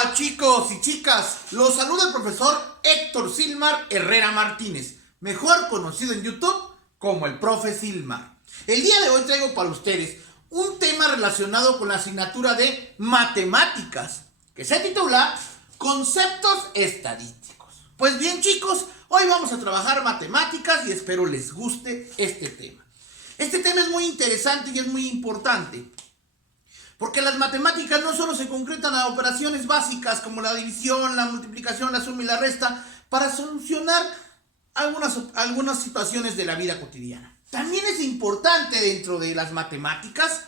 Hola chicos y chicas, los saluda el profesor Héctor Silmar Herrera Martínez, mejor conocido en YouTube como el profe Silmar. El día de hoy traigo para ustedes un tema relacionado con la asignatura de matemáticas, que se titula Conceptos Estadísticos. Pues bien chicos, hoy vamos a trabajar matemáticas y espero les guste este tema. Este tema es muy interesante y es muy importante, porque las matemáticas no solo se concretan a operaciones básicas como la división, la multiplicación, la suma y la resta para solucionar algunas situaciones de la vida cotidiana. También es importante dentro de las matemáticas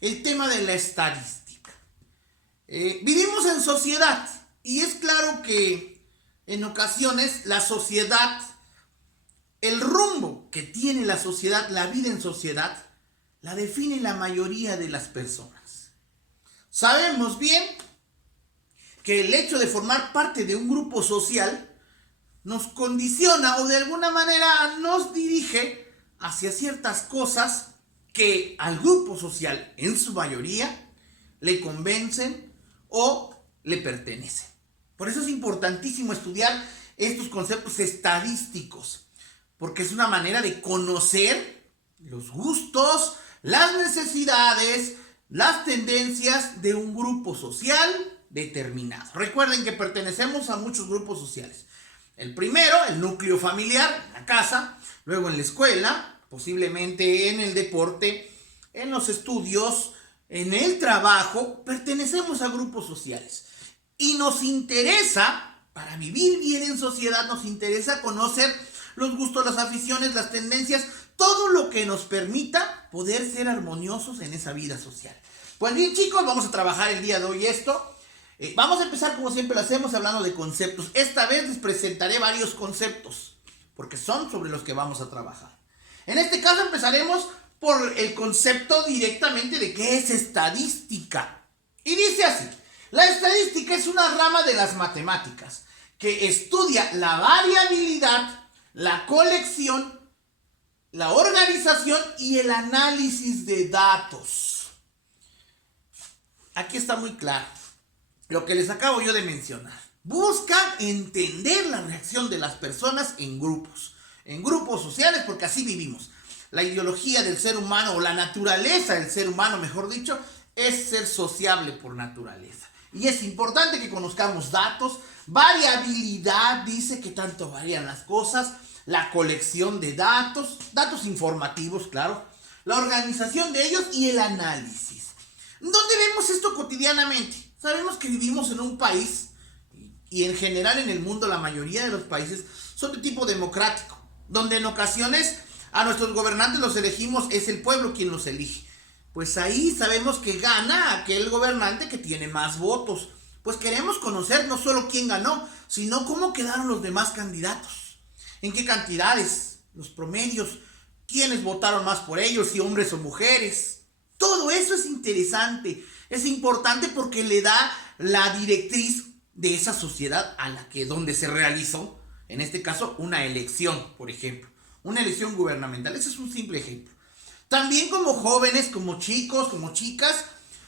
el tema de la estadística. Vivimos en sociedad y es claro que en ocasiones la sociedad, el rumbo que tiene la sociedad, la vida en sociedad, la define la mayoría de las personas. Sabemos bien que el hecho de formar parte de un grupo social nos condiciona o de alguna manera nos dirige hacia ciertas cosas que al grupo social en su mayoría le convencen o le pertenecen. Por eso es importantísimo estudiar estos conceptos estadísticos, porque es una manera de conocer los gustos, las necesidades, las tendencias de un grupo social determinado. Recuerden que pertenecemos a muchos grupos sociales. El primero, el núcleo familiar, la casa, luego en la escuela, posiblemente en el deporte, en los estudios, en el trabajo, pertenecemos a grupos sociales. Y nos interesa, para vivir bien en sociedad, nos interesa conocer los gustos, las aficiones, las tendencias, todo lo que nos permita poder ser armoniosos en esa vida social. Pues bien chicos, vamos a trabajar el día de hoy esto. Vamos a empezar como siempre lo hacemos hablando de conceptos. Esta vez les presentaré varios conceptos, porque son sobre los que vamos a trabajar. En este caso empezaremos por el concepto directamente de qué es estadística. Y dice así: la estadística es una rama de las matemáticas que estudia la variabilidad, la colección, la organización y el análisis de datos. Aquí está muy claro lo que les acabo yo de mencionar. Buscan entender la reacción de las personas en grupos sociales, porque así vivimos. La ideología del ser humano, o la naturaleza del ser humano, mejor dicho, es ser sociable por naturaleza. Y es importante que conozcamos datos, variabilidad, dice que tanto varían las cosas, la colección de datos, datos informativos, claro, la organización de ellos y el análisis. ¿Dónde vemos esto cotidianamente? Sabemos que vivimos en un país, y en general en el mundo la mayoría de los países son de tipo democrático, donde en ocasiones a nuestros gobernantes los elegimos, es el pueblo quien los elige. Pues ahí sabemos que gana aquel gobernante que tiene más votos. Pues queremos conocer no solo quién ganó, sino cómo quedaron los demás candidatos. En qué cantidades, los promedios, quiénes votaron más por ellos, si hombres o mujeres. Todo eso es interesante, es importante porque le da la directriz de esa sociedad a la que donde se realizó, en este caso, una elección, por ejemplo, una elección gubernamental. Ese es un simple ejemplo. También como jóvenes, como chicos, como chicas,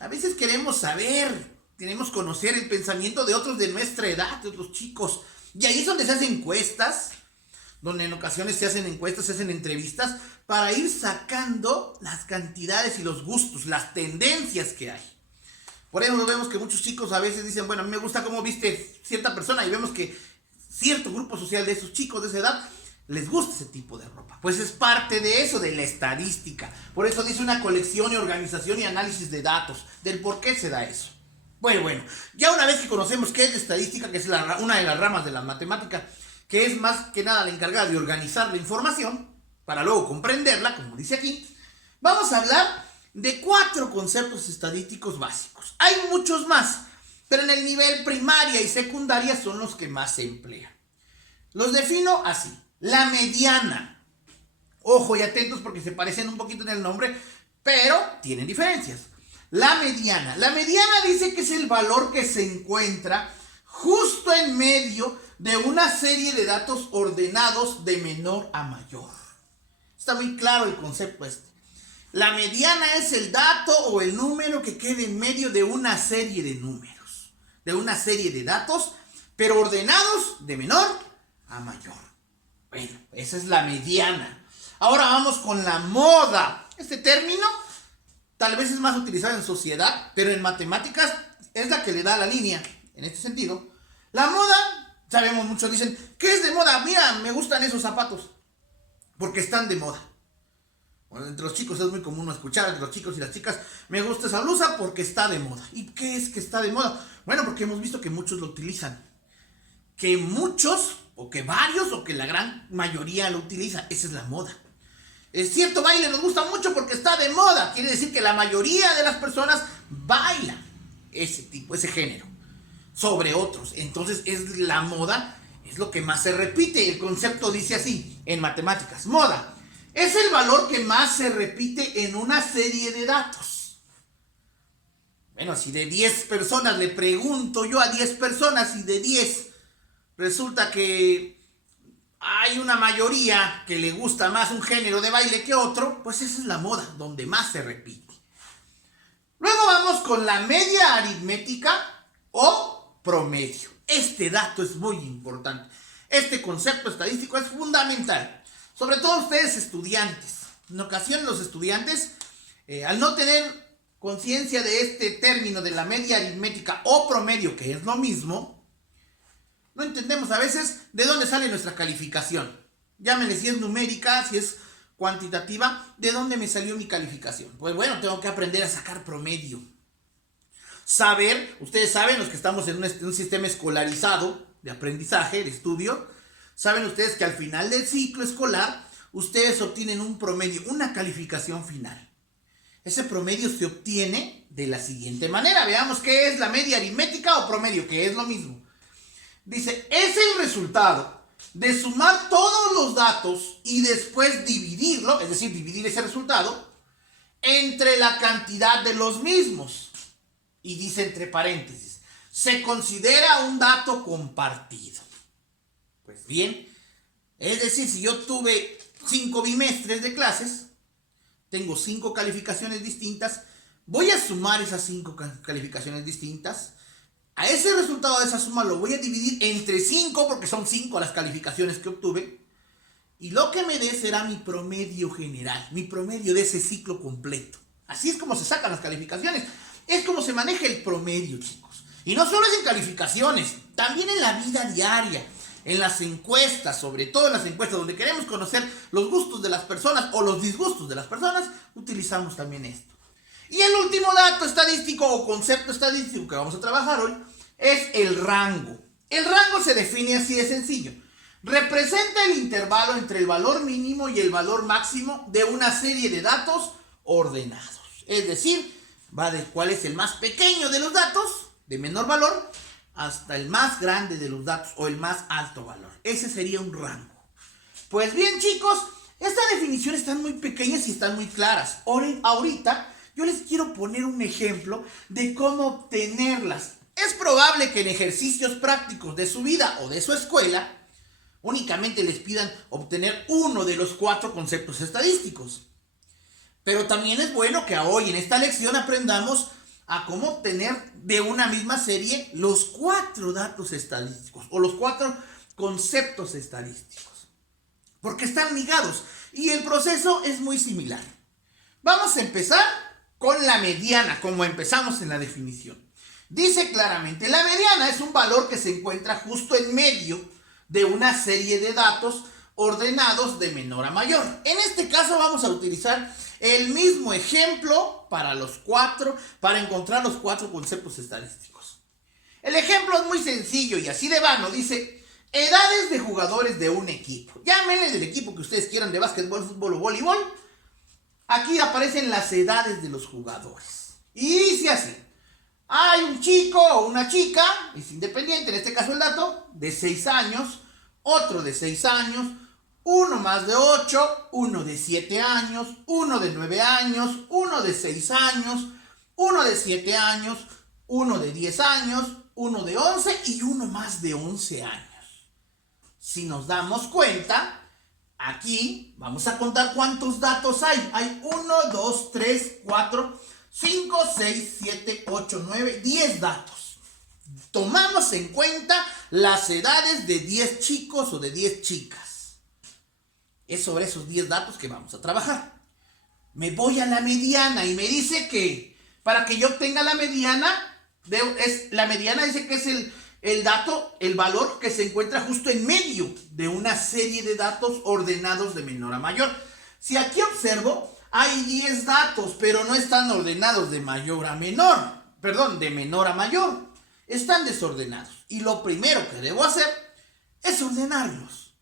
a veces queremos saber, queremos conocer el pensamiento de otros de nuestra edad, de otros chicos. Y ahí es donde se hacen encuestas, donde en ocasiones se hacen encuestas, se hacen entrevistas, para ir sacando las cantidades y los gustos, las tendencias que hay. Por eso vemos que muchos chicos a veces dicen, bueno, a mí me gusta cómo viste cierta persona, y vemos que cierto grupo social de esos chicos de esa edad les gusta ese tipo de ropa. Pues es parte de eso, de la estadística. Por eso dice una colección y organización y análisis de datos, del por qué se da eso. Bueno, ya una vez que conocemos qué es la estadística, que es una de las ramas de la matemática, que es más que nada la encargada de organizar la información, para luego comprenderla, como dice aquí, vamos a hablar de 4 conceptos estadísticos básicos. Hay muchos más, pero en el nivel primaria y secundaria son los que más se emplean. Los defino así: la mediana. Ojo y atentos porque se parecen un poquito en el nombre, pero tienen diferencias. La mediana. La mediana dice que es el valor que se encuentra justo en medio de una serie de datos ordenados de menor a mayor. Está muy claro el concepto este. La mediana es el dato o el número que queda en medio de una serie de números. de una serie de datos, pero ordenados de menor a mayor. Bueno, esa es la mediana. Ahora vamos con la moda. Este término tal vez es más utilizado en sociedad, pero en matemáticas es la que le da la línea. En este sentido, la moda, sabemos, muchos dicen, ¿qué es de moda? Mira, me gustan esos zapatos, porque están de moda. Bueno, entre los chicos es muy común escuchar, entre los chicos y las chicas, me gusta esa blusa porque está de moda. ¿Y qué es que está de moda? Bueno, porque hemos visto que muchos lo utilizan. Que muchos, o que varios, o que la gran mayoría lo utiliza. Esa es la moda. Cierto baile nos gusta mucho porque está de moda. Quiere decir que la mayoría de las personas bailan ese tipo, ese género, sobre otros. Entonces es la moda, es lo que más se repite. El concepto dice así, en matemáticas. Moda es el valor que más se repite en una serie de datos. Bueno, si de 10 personas le pregunto yo a 10 personas y de 10 resulta que hay una mayoría que le gusta más un género de baile que otro, pues esa es la moda, donde más se repite. Luego vamos con la media aritmética o promedio. Este dato es muy importante. Este concepto estadístico es fundamental. Sobre todo ustedes estudiantes. En ocasiones los estudiantes, al no tener conciencia de este término de la media aritmética o promedio, que es lo mismo, no entendemos a veces de dónde sale nuestra calificación. Llámenle si es numérica, si es cuantitativa, ¿de dónde me salió mi calificación? Pues bueno, tengo que aprender a sacar promedio. Saber, ustedes saben, los que estamos en un sistema escolarizado de aprendizaje, de estudio, saben ustedes que al final del ciclo escolar, ustedes obtienen un promedio, una calificación final. Ese promedio se obtiene de la siguiente manera. Veamos qué es la media aritmética o promedio, que es lo mismo. Dice, es el resultado de sumar todos los datos y después dividirlo, es decir, dividir ese resultado, entre la cantidad de los mismos. Y dice entre paréntesis, se considera un dato compartido. Pues bien, es decir, si yo tuve 5 bimestres de clases, tengo 5 calificaciones distintas, voy a sumar esas 5 calificaciones distintas. A ese resultado de esa suma lo voy a dividir entre 5, porque son 5 las calificaciones que obtuve, y lo que me dé será mi promedio general, mi promedio de ese ciclo completo. Así es como se sacan las calificaciones, es como se maneja el promedio, chicos. Y no solo es en calificaciones, también en la vida diaria, en las encuestas, sobre todo en las encuestas donde queremos conocer los gustos de las personas o los disgustos de las personas, utilizamos también esto. Y el último dato estadístico o concepto estadístico que vamos a trabajar hoy es el rango. El rango se define así de sencillo. Representa el intervalo entre el valor mínimo y el valor máximo de una serie de datos ordenados. Es decir, va de cuál es el más pequeño de los datos, de menor valor, hasta el más grande de los datos o el más alto valor. Ese sería un rango. Pues bien, chicos, estas definiciones están muy pequeñas y están muy claras. Ahorita yo les quiero poner un ejemplo de cómo obtenerlas. Es probable que en ejercicios prácticos de su vida o de su escuela únicamente les pidan obtener uno de los 4 conceptos estadísticos. Pero también es bueno que hoy en esta lección aprendamos a cómo obtener de una misma serie los 4 datos estadísticos o los 4 conceptos estadísticos. Porque están ligados y el proceso es muy similar. Vamos a empezar con la mediana, como empezamos en la definición. Dice claramente, la mediana es un valor que se encuentra justo en medio de una serie de datos ordenados de menor a mayor. En este caso vamos a utilizar el mismo ejemplo para encontrar los 4 conceptos estadísticos. El ejemplo es muy sencillo y así de vano. Dice, edades de jugadores de un equipo. Llámenle del equipo que ustedes quieran, de básquetbol, fútbol o voleibol. Aquí aparecen las edades de los jugadores. Y dice así, hay un chico o una chica, es independiente, en este caso el dato, de 6 años, otro de 6 años, uno más de 8, uno de 7 años, uno de 9 años, uno de 6 años, uno de 7 años, uno de 10 años, uno de 11 y uno más de 11 años. Si nos damos cuenta, aquí vamos a contar cuántos datos hay. Hay 1, 2, 3, 4, 5, 6, 7, 8, 9, 10 datos. tomamos en cuenta las edades de 10 chicos o de 10 chicas. Es sobre esos 10 datos que vamos a trabajar. Me voy a la mediana y me dice que para que yo obtenga la mediana, la mediana dice que es el dato, el valor que se encuentra justo en medio de una serie de datos ordenados de menor a mayor. Si aquí observo, hay 10 datos, pero no están ordenados de mayor a menor. Perdón, de menor a mayor. Están desordenados. Y lo primero que debo hacer es ordenarlos.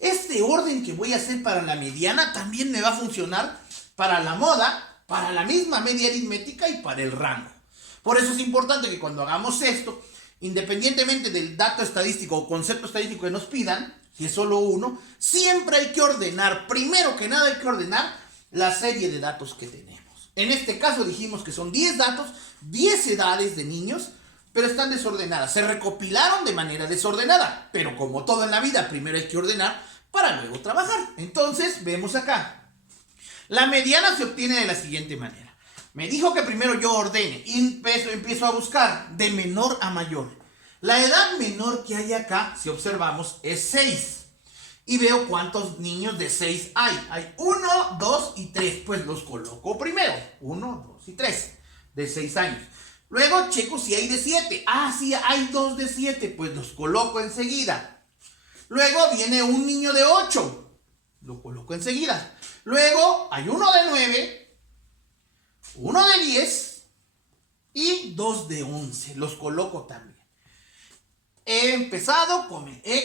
Este orden que voy a hacer para la mediana también me va a funcionar para la moda, para la misma media aritmética y para el rango. Por eso es importante que cuando hagamos esto, independientemente del dato estadístico o concepto estadístico que nos pidan, si es solo uno, siempre hay que ordenar, primero que nada hay que ordenar la serie de datos que tenemos. En este caso dijimos que son 10 datos, 10 edades de niños, pero están desordenadas. Se recopilaron de manera desordenada, pero como todo en la vida, primero hay que ordenar para luego trabajar. Entonces, vemos acá. La mediana se obtiene de la siguiente manera. Me dijo que primero yo ordene y empiezo a buscar de menor a mayor. La edad menor que hay acá, si observamos, es 6. Y veo cuántos niños de 6 hay. Hay 1, 2 y 3. Pues los coloco primero. 1, 2 y 3. De 6 años. Luego checo si hay de 7. Ah, sí, hay 2 de 7. Pues los coloco enseguida. Luego viene un niño de 8. Lo coloco enseguida. Luego hay uno de 9, uno de 10 y 2 de 11. Los coloco también. He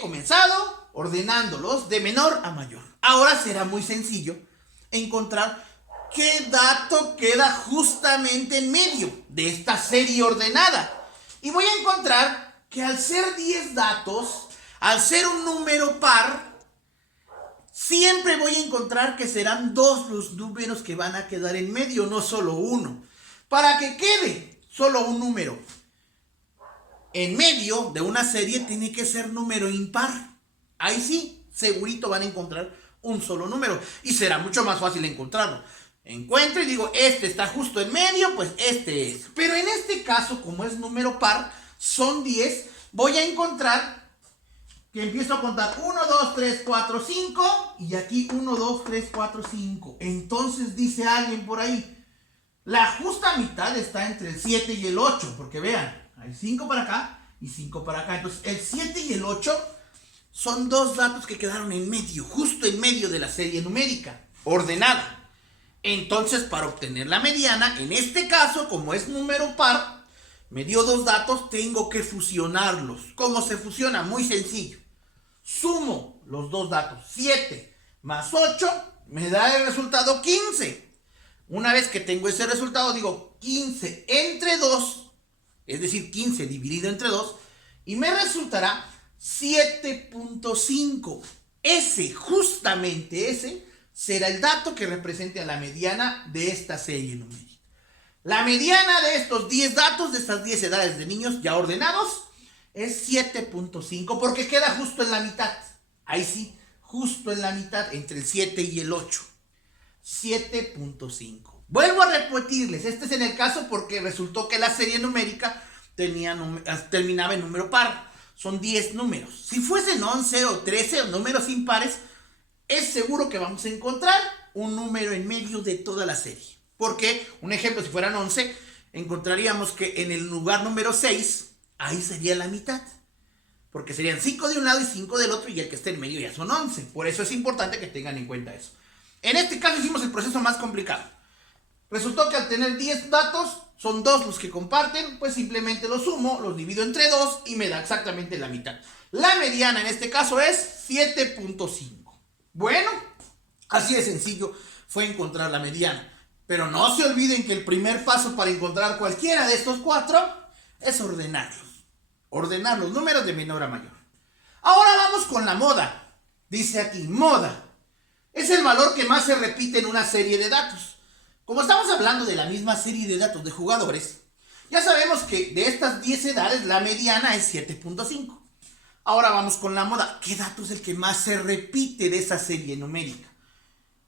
comenzado ordenándolos de menor a mayor. Ahora será muy sencillo encontrar qué dato queda justamente en medio de esta serie ordenada. Y voy a encontrar que al ser 10 datos, al ser un número par, siempre voy a encontrar que serán 2 los números que van a quedar en medio, no solo uno. Para que quede solo un número en medio de una serie, tiene que ser número impar. Ahí sí, segurito van a encontrar un solo número y será mucho más fácil encontrarlo. Encuentro y digo, este está justo en medio, pues este es. Pero en este caso, como es número par, son 10, voy a encontrar que empiezo a contar 1, 2, 3, 4, 5 y aquí 1, 2, 3, 4, 5. Entonces dice alguien por ahí, la justa mitad está entre el 7 y el 8, porque vean, hay 5 para acá y 5 para acá. Entonces el 7 y el 8 son 2 datos que quedaron en medio, justo en medio de la serie numérica, ordenada. Entonces para obtener la mediana, en este caso, como es número par, me dio 2 datos, tengo que fusionarlos. ¿Cómo se fusiona? Muy sencillo. Sumo los 2 datos, 7 más 8, me da el resultado 15. Una vez que tengo ese resultado, digo 15 entre 2, es decir, 15 dividido entre 2, y me resultará 7.5. Justamente ese, será el dato que represente a la mediana de esta serie numérica. La mediana de estos 10 datos, de estas 10 edades de niños ya ordenados, es 7.5 porque queda justo en la mitad. Ahí sí, justo en la mitad, entre el 7 y el 8. 7.5. Vuelvo a repetirles, este es en el caso porque resultó que la serie numérica terminaba en número par. Son 10 números. Si fuesen 11 o 13 o números impares, es seguro que vamos a encontrar un número en medio de toda la serie. Porque, un ejemplo, si fueran 11, encontraríamos que en el lugar número 6, ahí sería la mitad. Porque serían 5 de un lado y 5 del otro, y el que esté en medio ya son 11. Por eso es importante que tengan en cuenta eso. En este caso hicimos el proceso más complicado. Resultó que al tener 10 datos, son 2 los que comparten, pues simplemente los sumo, los divido entre 2 y me da exactamente la mitad. La mediana en este caso es 7.5. Bueno, así de sencillo fue encontrar la mediana. Pero no se olviden que el primer paso para encontrar cualquiera de estos 4 es ordenarlos. Ordenar los números de menor a mayor. Ahora vamos con la moda. Dice aquí, moda. Es el valor que más se repite en una serie de datos. Como estamos hablando de la misma serie de datos de jugadores, ya sabemos que de estas 10 edades la mediana es 7.5. Ahora vamos con la moda. ¿Qué dato es el que más se repite de esa serie numérica?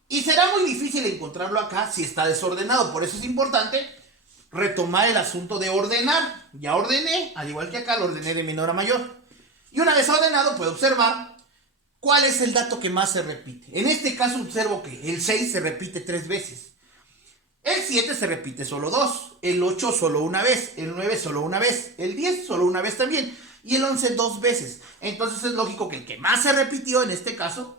Y será muy difícil encontrarlo acá si está desordenado. Por eso es importante retomar el asunto de ordenar. Ya ordené, al igual que acá, lo ordené de menor a mayor. Y una vez ordenado, puedo observar cuál es el dato que más se repite. En este caso observo que el 6 se repite 3 veces. El 7 se repite solo 2. El 8 solo una vez. El 9 solo una vez. El 10 solo una vez también. Y el 11 2 veces. Entonces es lógico que el que más se repitió en este caso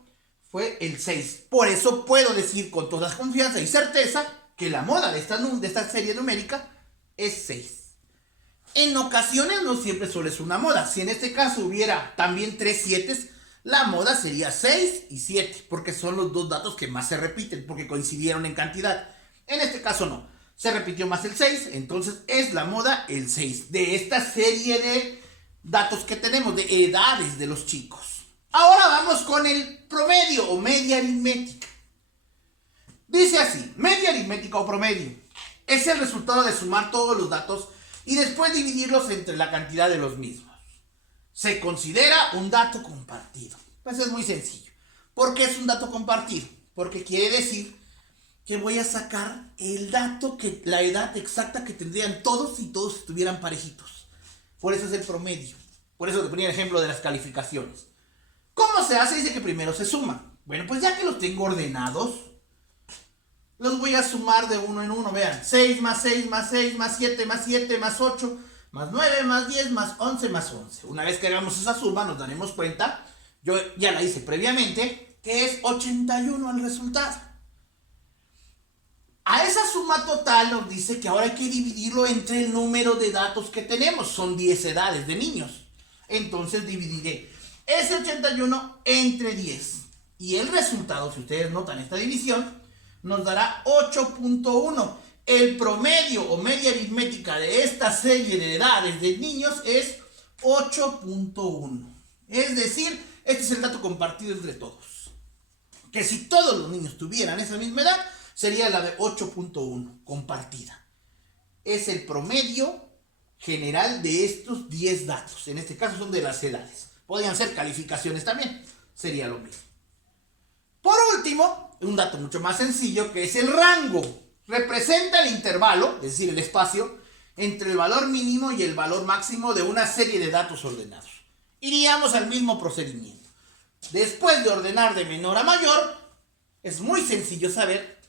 fue el 6. Por eso puedo decir con toda confianza y certeza que la moda de esta serie numérica es 6. En ocasiones no siempre solo es una moda. Si en este caso hubiera también 3 7, la moda sería 6 y 7, porque son los dos datos que más se repiten, porque coincidieron en cantidad. En este caso no. Se repitió más el 6, entonces es la moda el 6. De esta serie de datos que tenemos, de edades de los chicos. Ahora vamos con el promedio o media aritmética. Dice así, media aritmética o promedio es el resultado de sumar todos los datos y después dividirlos entre la cantidad de los mismos. Se considera un dato compartido. Pues es muy sencillo. ¿Por qué es un dato compartido? Porque quiere decir que voy a sacar el dato, la edad exacta que tendrían todos si todos estuvieran parejitos. Por eso es el promedio. Por eso te ponía el ejemplo de las calificaciones. ¿Cómo se hace? Dice que primero se suma. Bueno, pues ya que los tengo ordenados, los voy a sumar de uno en uno. Vean, 6 más 6 más 6 más 7 más 7 más 8 más 9 más 10 más 11 más 11. Una vez que hagamos esa suma nos daremos cuenta, yo ya la hice previamente, que es 81 el resultado. A esa suma total nos dice que ahora hay que dividirlo entre el número de datos que tenemos. Son 10 edades de niños. Entonces dividiré ese 81 entre 10. Y el resultado, si ustedes notan esta división, nos dará 8.1. El promedio o media aritmética de esta serie de edades de niños es 8.1. Es decir, este es el dato compartido entre todos. Que si todos los niños tuvieran esa misma edad, sería la de 8.1 compartida. Es el promedio general de estos 10 datos. En este caso son de las edades. Podrían ser calificaciones también. Sería lo mismo. Por último, un dato mucho más sencillo que es el rango. Representa el intervalo, es decir, el espacio, entre el valor mínimo y el valor máximo de una serie de datos ordenados. Iríamos al mismo procedimiento. Después de ordenar de menor a mayor, es muy sencillo saber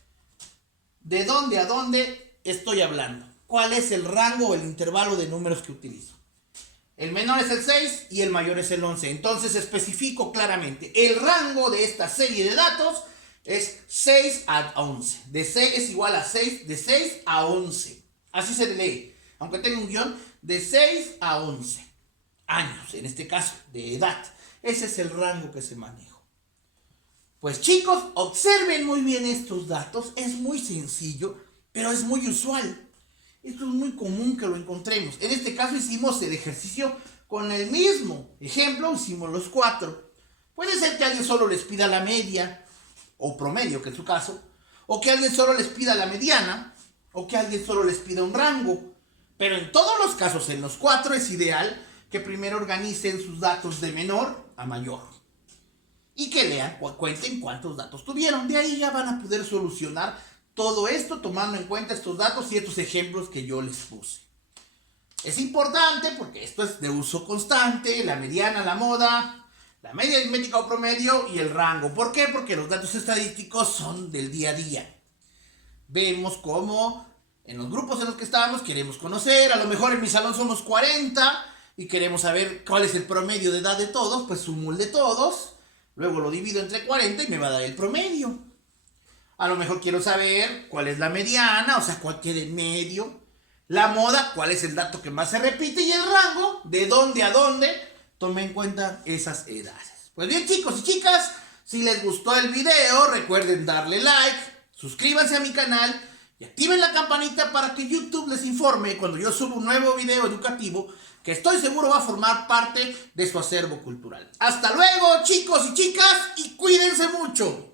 de dónde a dónde estoy hablando. ¿Cuál es el rango o el intervalo de números que utilizo? El menor es el 6 y el mayor es el 11. Entonces especifico claramente. El rango de esta serie de datos es 6 a 11. De 6 es igual a 6, de 6 a 11. Así se lee. Aunque tenga un guión, de 6 a 11 años, en este caso, de edad. Ese es el rango que se maneja. Pues chicos, observen muy bien estos datos. Es muy sencillo, pero es muy usual. Esto es muy común que lo encontremos. En este caso hicimos el ejercicio con el mismo ejemplo, hicimos los 4. Puede ser que alguien solo les pida la media, o promedio, que es su caso, o que alguien solo les pida la mediana, o que alguien solo les pida un rango. Pero en todos los casos, en los 4, es ideal que primero organicen sus datos de menor a mayor. Y que lean, cuenten cuántos datos tuvieron. De ahí ya van a poder solucionar todo esto tomando en cuenta estos datos y estos ejemplos que yo les puse. Es importante porque esto es de uso constante, la mediana, la moda, la media aritmética o promedio y el rango. ¿Por qué? Porque los datos estadísticos son del día a día. Vemos cómo en los grupos en los que estamos queremos conocer, a lo mejor en mi salón somos 40 y queremos saber cuál es el promedio de edad de todos, pues sumo el de todos, luego lo divido entre 40 y me va a dar el promedio. A lo mejor quiero saber cuál es la mediana, o sea, cuál queda en medio. La moda, cuál es el dato que más se repite. Y el rango, de dónde a dónde, tome en cuenta esas edades. Pues bien, chicos y chicas, si les gustó el video, recuerden darle like, suscríbanse a mi canal y activen la campanita para que YouTube les informe cuando yo subo un nuevo video educativo que estoy seguro va a formar parte de su acervo cultural. Hasta luego, chicos y chicas, y cuídense mucho.